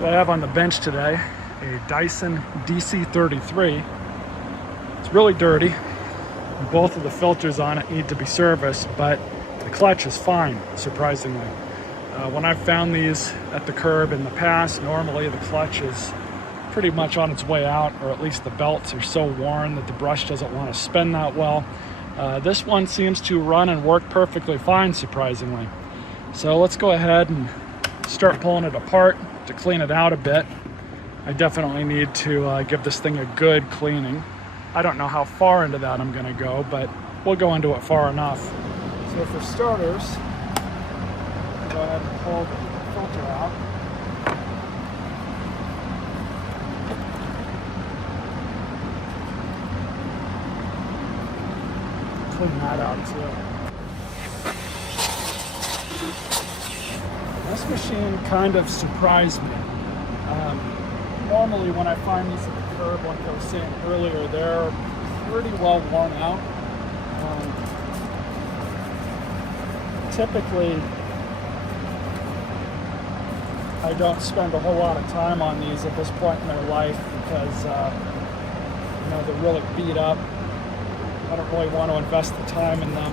So I have on the bench today a Dyson DC33. It's really dirty. Both of the filters on it need to be serviced, but the clutch is fine, surprisingly. When I've found these at the curb in the past, normally the clutch is pretty much on its way out, or at least the belts are so worn that the brush doesn't want to spin that well. This one seems to run and work perfectly fine, surprisingly. So let's go ahead and start pulling it apart to clean it out a bit. I definitely need to give this thing a good cleaning. I don't know how far into that I'm going to go, but we'll go into it far enough. So for starters, go ahead and pull the filter out. Clean that out too. This machine kind of surprised me. Normally when I find these at the curb, like I was saying earlier, they're pretty well worn out. Typically, I don't spend a whole lot of time on these at this point in their life because they're really beat up. I don't really want to invest the time in them.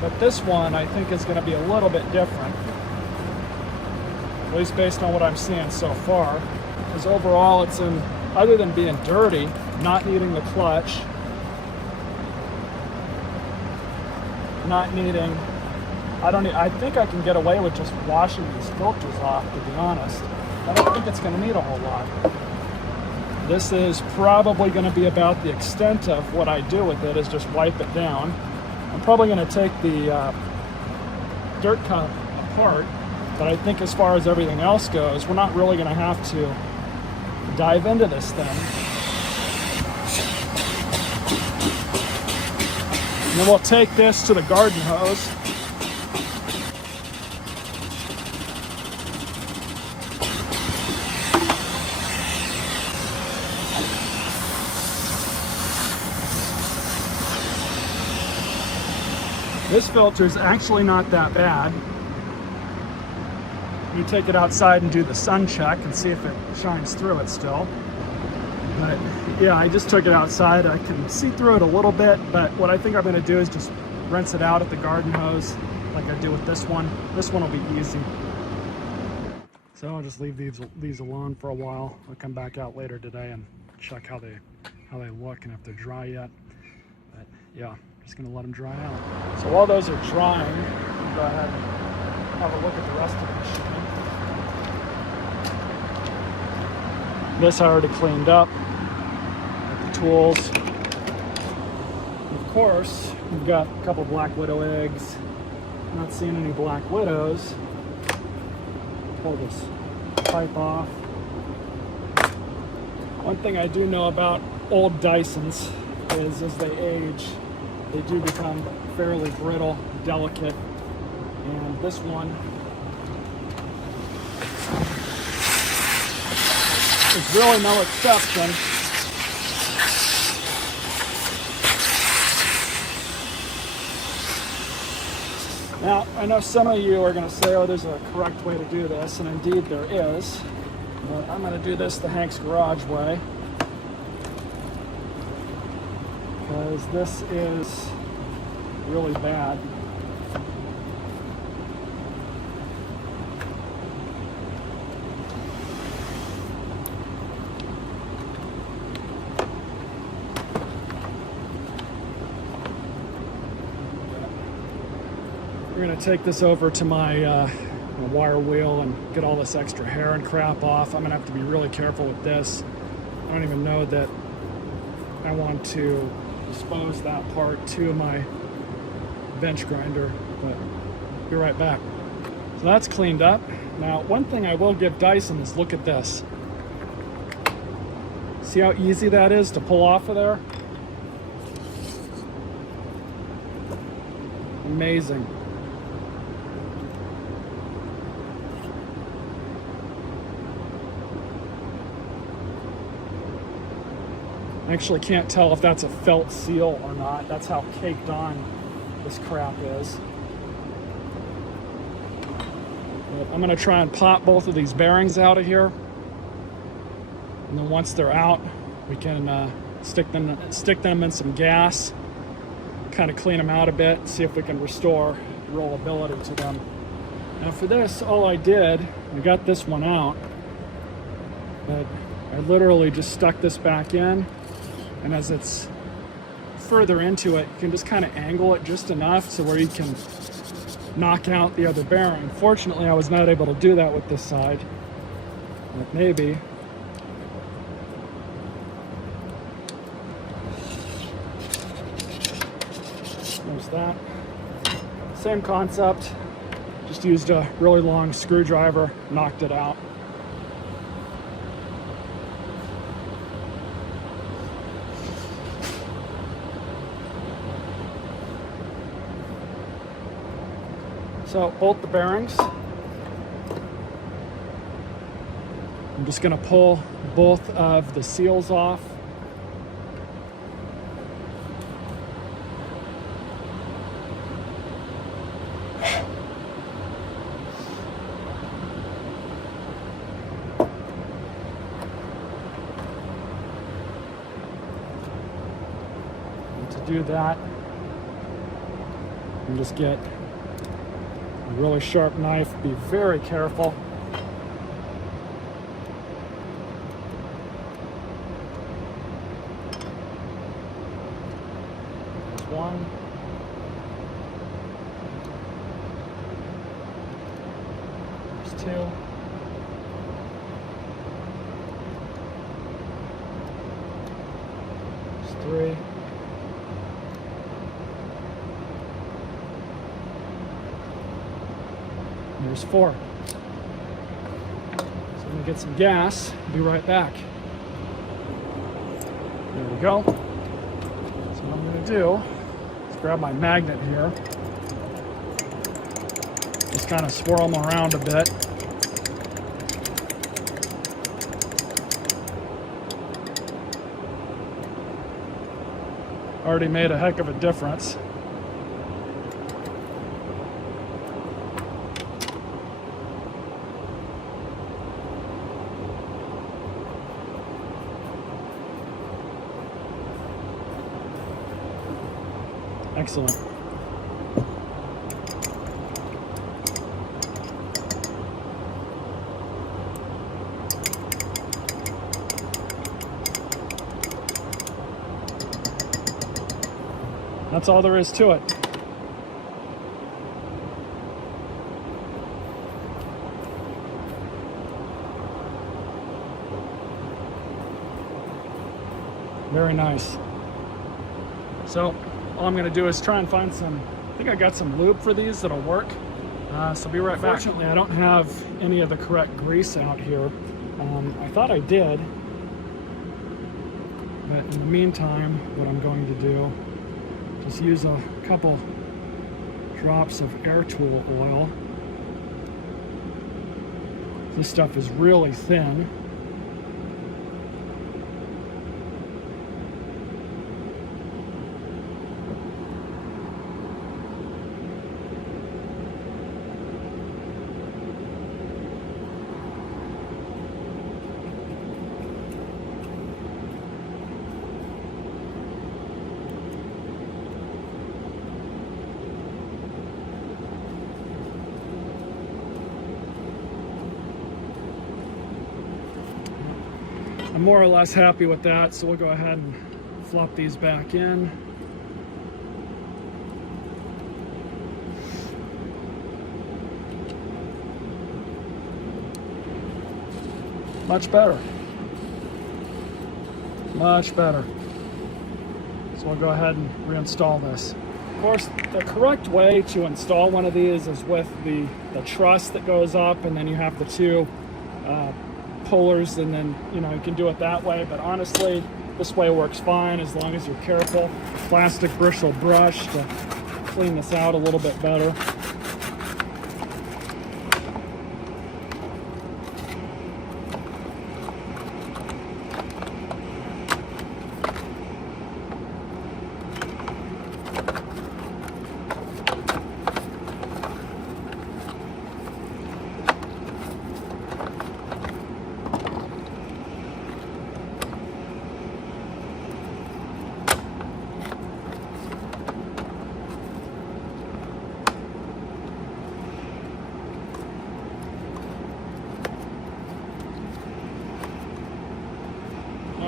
But this one I think is going to be a little bit different, at least based on what I'm seeing so far. Because overall it's in, other than being dirty, not needing the clutch, not needing, I think I can get away with just washing these filters off, to be honest. I don't think it's going to need a whole lot. This is probably going to be about the extent of what I do with it, is just wipe it down. I'm probably going to take the dirt cup apart, but I think as far as everything else goes, we're not really going to have to dive into this thing. And then we'll take this to the garden hose. This filter is actually not that bad. You take it outside and do the sun check and see if it shines through it still. But yeah, I just took it outside. I can see through it a little bit, but what I think I'm going to do is just rinse it out at the garden hose like I do with this one. This one will be easy. So I'll just leave these alone for a while. I'll come back out later today and check how they look and if they're dry yet. But yeah, just going to let them dry out. So while those are drying, we'll go ahead and have a look at the rest of the machine. This I already cleaned up with the tools. And of course, we've got a couple Black Widow eggs. Not seeing any Black Widows. Pull this pipe off. One thing I do know about old Dysons is as they age, they do become fairly brittle, delicate, and this one is really no exception. Now, I know some of you are going to say, oh, there's a correct way to do this, and indeed there is, but I'm going to do this the Hank's Garage way. Because this is really bad. We're going to take this over to my wire wheel and get all this extra hair and crap off. I'm going to have to be really careful with this. I don't even know that I want to dispose that part to my bench grinder, but be right back. So that's cleaned up. Now, one thing I will give Dyson is look at this. See how easy that is to pull off of there? Amazing. I actually can't tell if that's a felt seal or not. That's how caked on this crap is. I'm going to try and pop both of these bearings out of here. And then once they're out, we can stick them in some gas, kind of clean them out a bit, see if we can restore rollability to them. Now for this, all I did, I got this one out, but I literally just stuck this back in, and as it's further into it, you can just kind of angle it just enough so where you can knock out the other bearing. Fortunately, I was not able to do that with this side, but maybe. There's that. Same concept, just used a really long screwdriver, knocked it out. So bolt the bearings. I'm just going to pull both of the seals off. And to do that, and just get a really sharp knife. Be very careful. There's one. There's two. There's three. There's four. So I'm gonna get some gas, be right back. There we go. So what I'm gonna do is grab my magnet here. Just kind of swirl them around a bit. Already made a heck of a difference. Excellent. That's all there is to it. Very nice. So all I'm going to do is try and find some, I think I got some lube for these that'll work. So be right back. Fortunately, I don't have any of the correct grease out here. I thought I did. But in the meantime, what I'm going to do, just use a couple drops of air tool oil. This stuff is really thin. I'm more or less happy with that, so we'll go ahead and flop these back in. Much better. Much better. So we'll go ahead and reinstall this. Of course, the correct way to install one of these is with the truss that goes up, and then you have the two pullers, and then you can do it that way. But honestly, this way works fine as long as you're careful. Plastic bristle brush to clean this out a little bit better.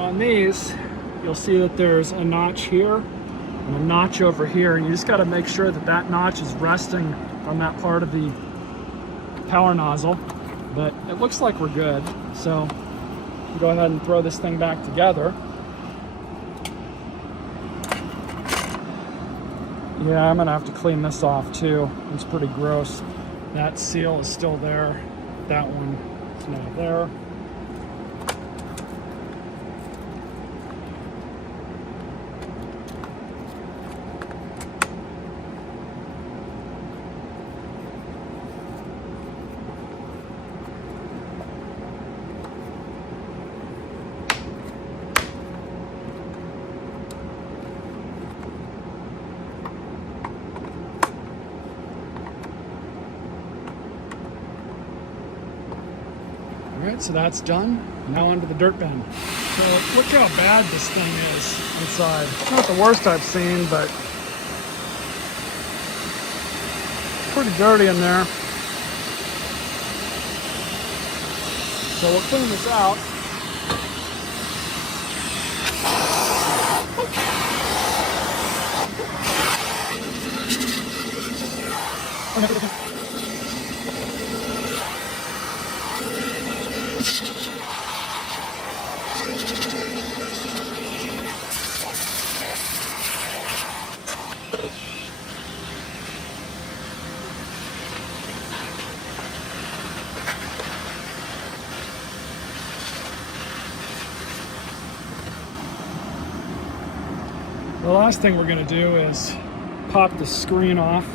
on these, you'll see that there's a notch here and a notch over here, and you just got to make sure that that notch is resting on that part of the power nozzle. But it looks like we're good, so we'll go ahead and throw this thing back together. Yeah, I'm gonna have to clean this off too. It's pretty gross. That seal is still there. That one is not there. Alright, so that's done. Now onto the dirt bin. So look how bad this thing is inside. It's not the worst I've seen, but pretty dirty in there. So we'll clean this out. The last thing we're going to do is pop the screen off,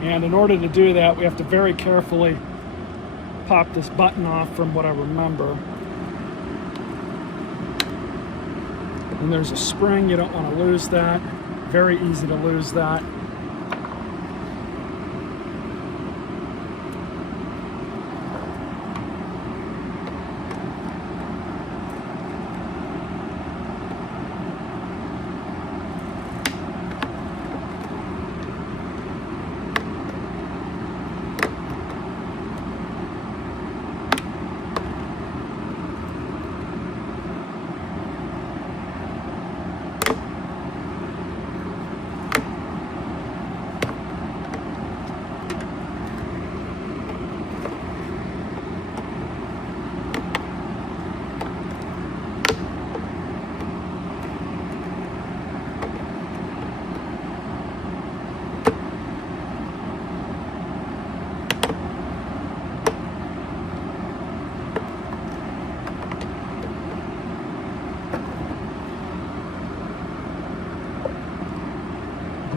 and in order to do that we have to very carefully pop this button off from what I remember. And there's a spring, you don't want to lose that. Very easy to lose that.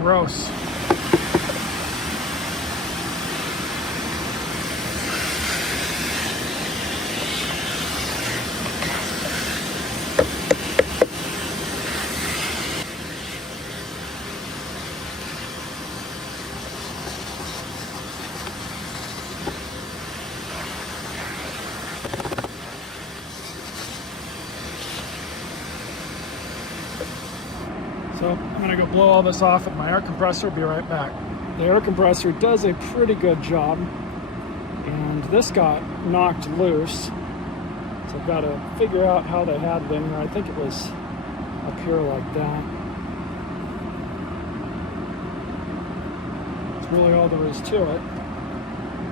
Gross. So I'm gonna go blow all this off with my air compressor, be right back. The air compressor does a pretty good job, and this got knocked loose. So I've got to figure out how they had it in here. I think it was up here like that. That's really all there is to it.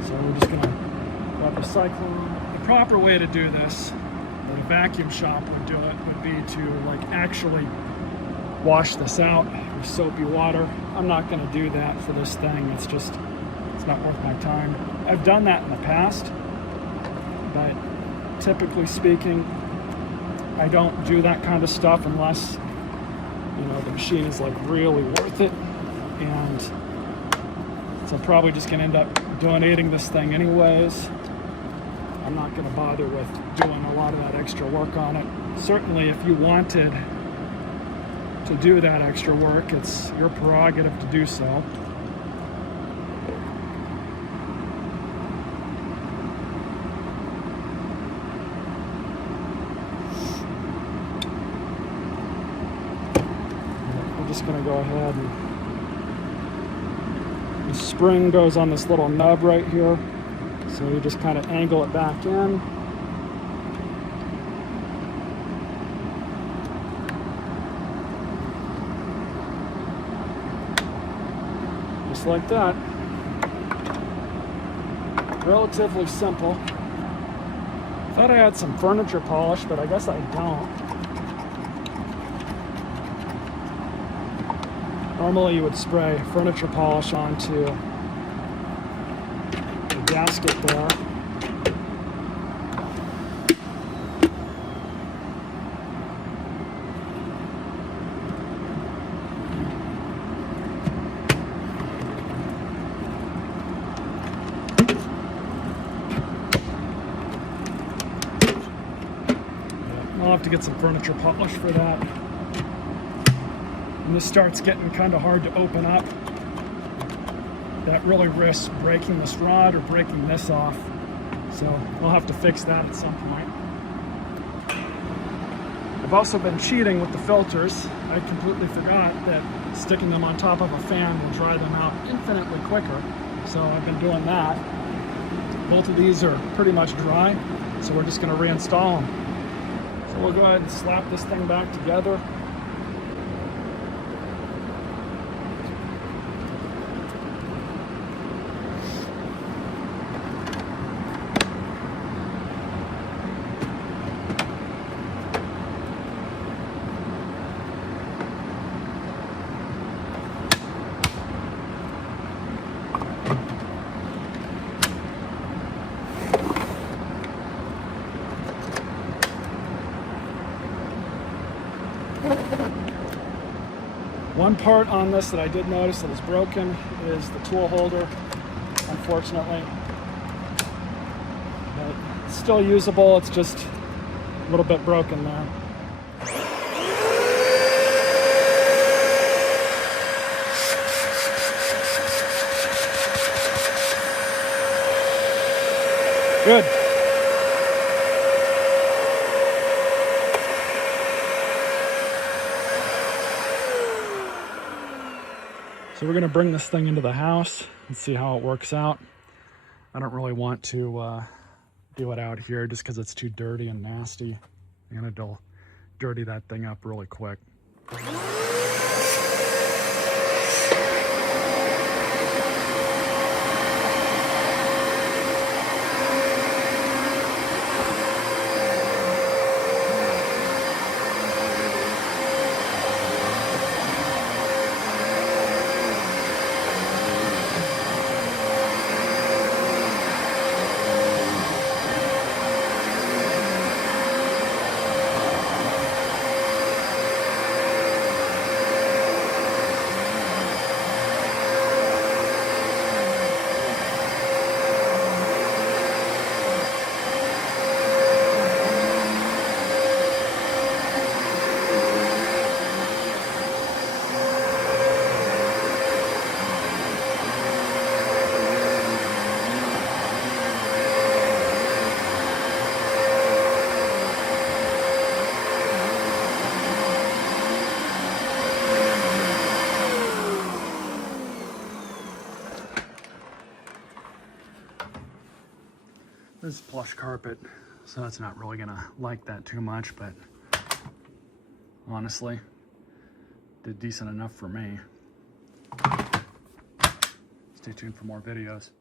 So we're just gonna grab the Cyclone. The proper way to do this, that a vacuum shop would do it, would be to like actually wash this out with soapy water. I'm not going to do that for this thing. It's not worth my time. I've done that in the past, but typically speaking, I don't do that kind of stuff unless, you know, the machine is like really worth it. And so I'm probably just going to end up donating this thing anyways. I'm not going to bother with doing a lot of that extra work on it. Certainly if you wanted to do that extra work, it's your prerogative to do so. I'm just going to go ahead and the spring goes on this little nub right here, so you just kind of angle it back in. just like that. Relatively simple. Thought I had some furniture polish, but I guess I don't. Normally you would spray furniture polish onto the gasket there. I'll have to get some furniture polish for that. And this starts getting kind of hard to open up. That really risks breaking this rod or breaking this off. So we'll have to fix that at some point. I've also been cheating with the filters. I completely forgot that sticking them on top of a fan will dry them out infinitely quicker. So I've been doing that. Both of these are pretty much dry, so we're just going to reinstall them. So we'll go ahead and slap this thing back together. One part on this that I did notice that is broken is the tool holder, unfortunately. But it's still usable, it's just a little bit broken there. Good. So we're going to bring this thing into the house and see how it works out. I don't really want to do it out here just because it's too dirty and nasty. I'm going to dirty that thing up really quick. This is plush carpet, so it's not really gonna like that too much, but honestly, did decent enough for me. Stay tuned for more videos.